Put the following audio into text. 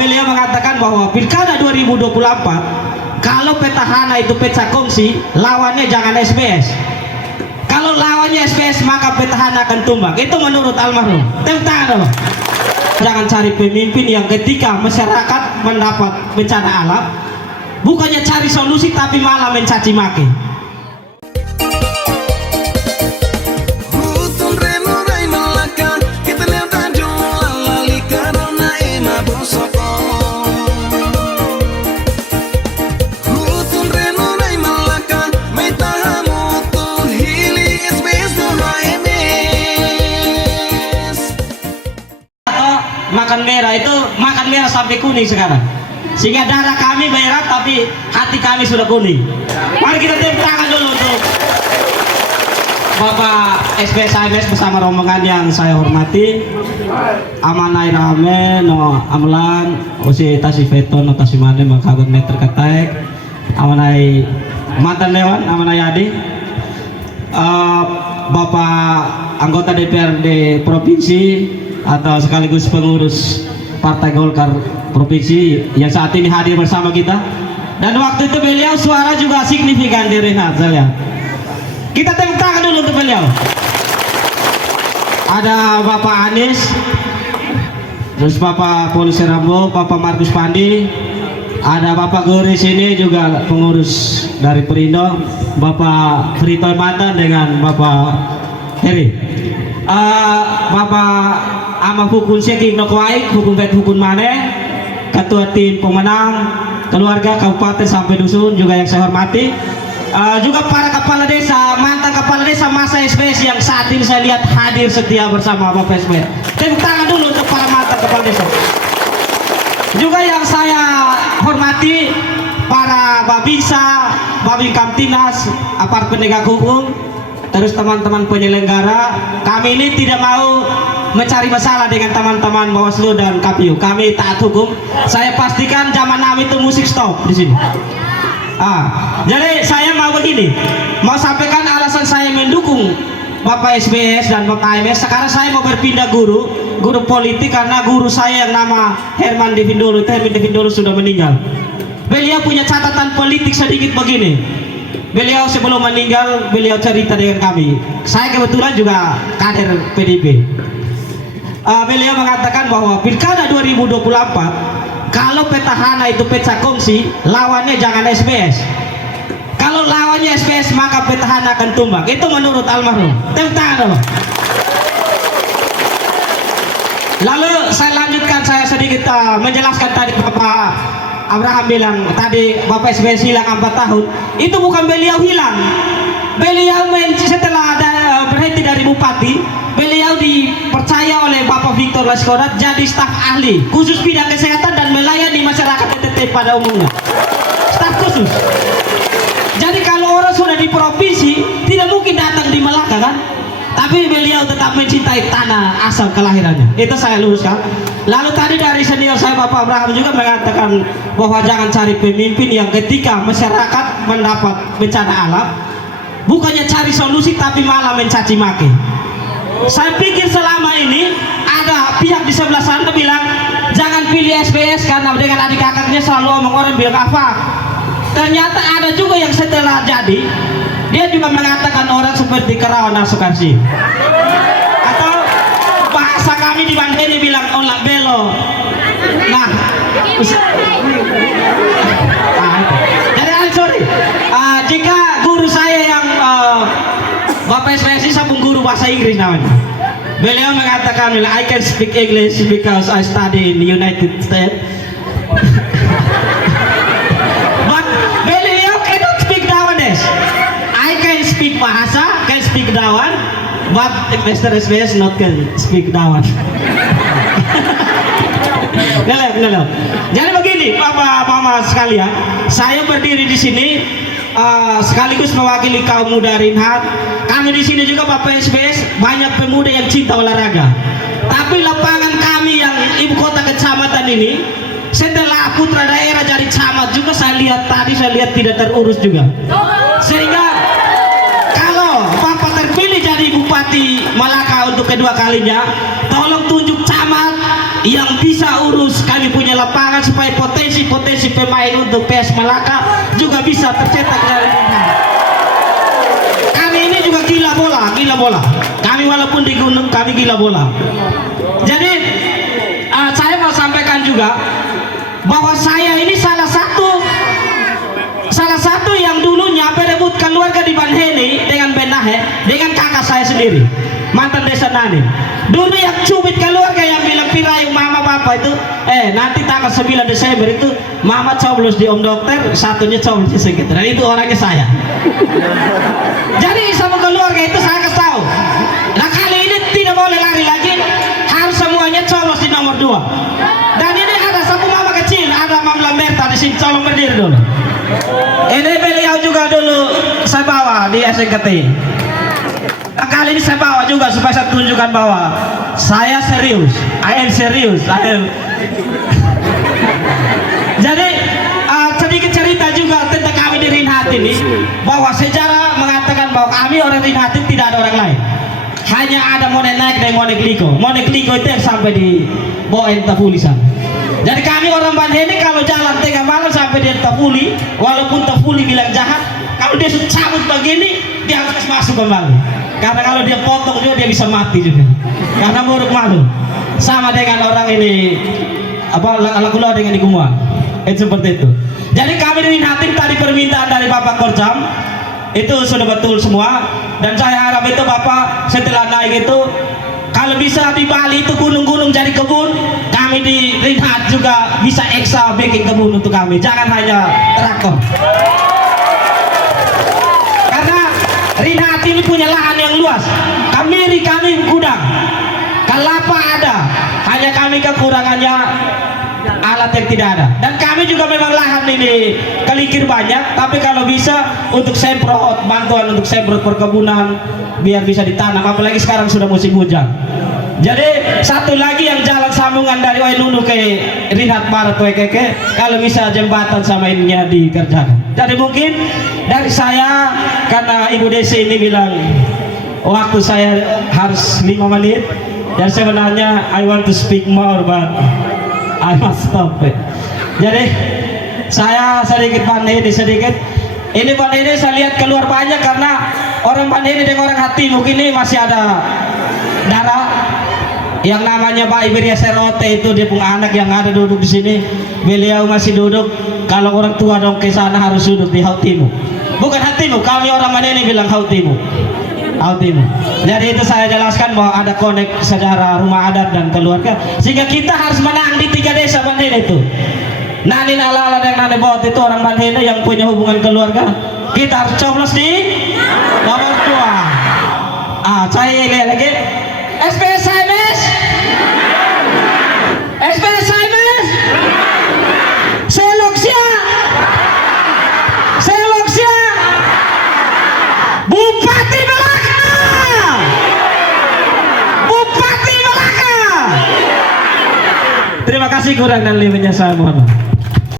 Beliau mengatakan bahwa Pilkada 2024 kalau petahana itu pecah kongsi, lawannya jangan SBS. Kalau lawannya SBS maka petahana akan tumbang. Itu menurut almarhum. Tepuk tangan. Jangan cari pemimpin yang ketika masyarakat mendapat bencana alam bukannya cari solusi tapi malah mencaci maki. Makan merah itu makan merah sampai kuning sekarang, sehingga darah kami merah tapi hati kami sudah kuning. Mari kita tepuk tangan dulu untuk Bapak SBS AMS bersama rombongan yang saya hormati. Amanai rame no amlan usi tasi veto no tasi mane makagon meter katek amanai mantan dewan amanai adi Bapak anggota DPRD provinsi atau sekaligus pengurus Partai Golkar Provinsi yang saat ini hadir bersama kita, dan waktu itu beliau suara juga signifikan di Renat saya. Kita tepuk tangan dulu untuk beliau. Ada Bapak Anies, terus Bapak Polisi Rambo, Bapak Markus Pandi, ada Bapak Gori sini juga pengurus dari Perindo, Bapak Frito Mantan dengan Bapak Heri, Bapak ama hukum seking nokoaik hukum vet hukum mana ketua tim pemenang keluarga kabupaten sampai dusun juga yang saya hormati, juga para kepala desa, mantan kepala desa masa SBS yang saat ini saya lihat hadir setia bersama Bapak SBS. Tepuk tangan dulu untuk para mantan kepala desa. Juga yang saya hormati para Babinsa, Babin Kamtinas, aparat penegak hukum, terus teman-teman penyelenggara. Kami ini tidak mau mencari masalah dengan teman-teman Bawaslu dan KPU. Kami taat hukum. Saya pastikan zaman now itu musik stop di sini. Jadi saya mau begini, mau sampaikan alasan saya mendukung Bapak SBS dan Bapak AMS. Sekarang saya mau berpindah guru politik karena guru saya yang nama Herman Devindolo sudah meninggal. Beliau punya catatan politik sedikit begini. Beliau sebelum meninggal beliau cerita dengan kami. Saya kebetulan juga kader PDIP. Beliau mengatakan bahwa Pilkada 2024 kalau petahana itu pecah kongsi, lawannya jangan SBS. Kalau lawannya SBS maka petahana akan tumbang. Itu menurut almarhum. Tepuk tangan. Lalu saya lanjutkan, saya sedikit menjelaskan tadi Bapak Abraham bilang tadi Bapak SBS hilang 4 tahun. Itu bukan beliau hilang. Beliau setelah berhenti dari bupati, beliau dipercaya oleh Bapak Victor Laskorat jadi staf ahli khusus bidang kesehatan dan melayani masyarakat NTT pada umumnya. Staf khusus. Jadi kalau orang sudah di provinsi tidak mungkin datang di Melaka kan? Tapi beliau tetap mencintai tanah asal kelahirannya. Itu saya luruskan. Lalu tadi dari senior saya Bapak Abraham juga mengatakan bahwa jangan cari pemimpin yang ketika masyarakat mendapat bencana alam bukannya cari solusi tapi malah mencaci maki. Saya pikir selama ini ada pihak di sebelah sana bilang jangan pilih SBS karena dengan adik kakaknya selalu omong orang bilang apa. Ternyata ada juga yang setelah jadi dia juga mengatakan orang seperti Kerawan Asukansi, atau bahasa kami di Bandeni bilang olak belo. Nah, jadi sorry, jika guru saya yang Bapak SBS sabung guru bahasa Inggris namanya, beliau mengatakan I can speak English because I study in the United States. But beliau cannot speak Dawanese. I can speak bahasa, can speak Dawan, but Mr. SBS not can speak Dawan. Jadi begini, Bapak Mama sekalian, saya berdiri di sini sekaligus mewakili kaum muda Rinhat. Kami di sini juga Bapak SBS banyak pemuda yang cinta olahraga. Tapi lapangan kami yang ibu kota kecamatan ini, setelah putra daerah jadi camat juga saya lihat tidak terurus juga. Sehingga kalau Bapak terpilih jadi Bupati Malaka untuk kedua kalinya, tolong tunjuk camat yang bisa urus. Kami punya lapangan Bagaimana supaya potensi pemain untuk PS Malaka juga bisa tercetak dari Reinhard. Kami ini juga gila bola. Kami walaupun di gunung kami gila bola. Jadi saya mau sampaikan juga bahwa saya ini salah satu yang dulunya berebut keluarga di Banheni dengan Benahe dengan kakak saya sendiri, mantan desa Nani. Dulu yang cubit keluarga yang bilang pirayu mama bapak itu nanti tanggal 9 Desember itu mama coblos di Om Dokter, satunya coblos di sekretariat. Itu orangnya saya. Jadi sama keluarga itu saya kasih tahu, nah kali ini tidak boleh lari lagi, harus semuanya coblos di nomor 2. Dan ini ada satu mama kecil, ada Mama Lamberta di sini, tolong berdiri dulu. Ini beliau juga dulu saya bawa di SNKT. Nah, kali ini saya bawa juga supaya saya tunjukkan bahwa saya serius. I am serius. Jadi sedikit cerita juga tentang kami di Reinhard ini, bahwa sejarah mengatakan bahwa kami orang Reinhard tidak ada orang lain. Hanya ada Mone Naik dan Mone Kliko. Mone Kliko itu yang sampai di bawah Tafuli sana. Jadi kami orang Banheni kalau jalan tengah malam sampai di Tafuli, walaupun Tafuli bilang jahat, kalau dia cabut begini dia harus masuk kembali. Karena kalau dia potong juga dia bisa mati juga. Karena buruk malu. Sama dengan orang ini laku-laku dengan di Gumua. Itu seperti itu. Jadi kami Reinhard tadi permintaan dari Bapak Korjam itu sudah betul semua, dan saya harap itu Bapak setelah naik itu kalau bisa di Bali itu gunung-gunung jadi kebun, kami di Reinhard juga bisa ekstra bikin kebun untuk kami, jangan hanya traktor. Karena Reinhard ini punya lahan yang luas, kami gudang, kelapa ada, hanya kami kekurangannya alat yang tidak ada. Dan kami juga memang lahan ini kelikir banyak, tapi kalau bisa untuk semprot, bantuan untuk semprot perkebunan biar bisa ditanam, apalagi sekarang sudah musim hujan. Jadi satu lagi yang jalan sambungan dari Wainunu ke Reinhard Barat Wekeke, kalau bisa jembatan sama ininya dikerjakan. Jadi mungkin dari saya, karena Ibu Desi ini bilang waktu saya harus 5 menit, dan sebenarnya I want to speak more but I must stop it. Jadi saya sedikit Banheni sedikit. Ini Banheni saya lihat keluar banyak karena orang Banheni dengan orang Hatimuk ini masih ada darah. Yang namanya Pak Iberia Serote itu dia punya anak yang ada duduk di sini. Beliau masih duduk. Kalau orang tua dong ke sana harus duduk di Hatimuk. Bukan Hatimuk, kami orang Banheni bilang Hatimuk. Jadi itu saya jelaskan bahwa ada konek sejarah rumah adat dan keluarga, sehingga kita harus menang di 3 desa Banheni itu. Nani Nalala dan Nani Bot itu orang Banheni yang punya hubungan keluarga. Kita harus coblos di nomor 2. Saya lihat lagi. SPS Saimes, SPS Saimes, Seloksia, Bupati Malaka. Terima kasih, kurang dan lebihnya saya mohon.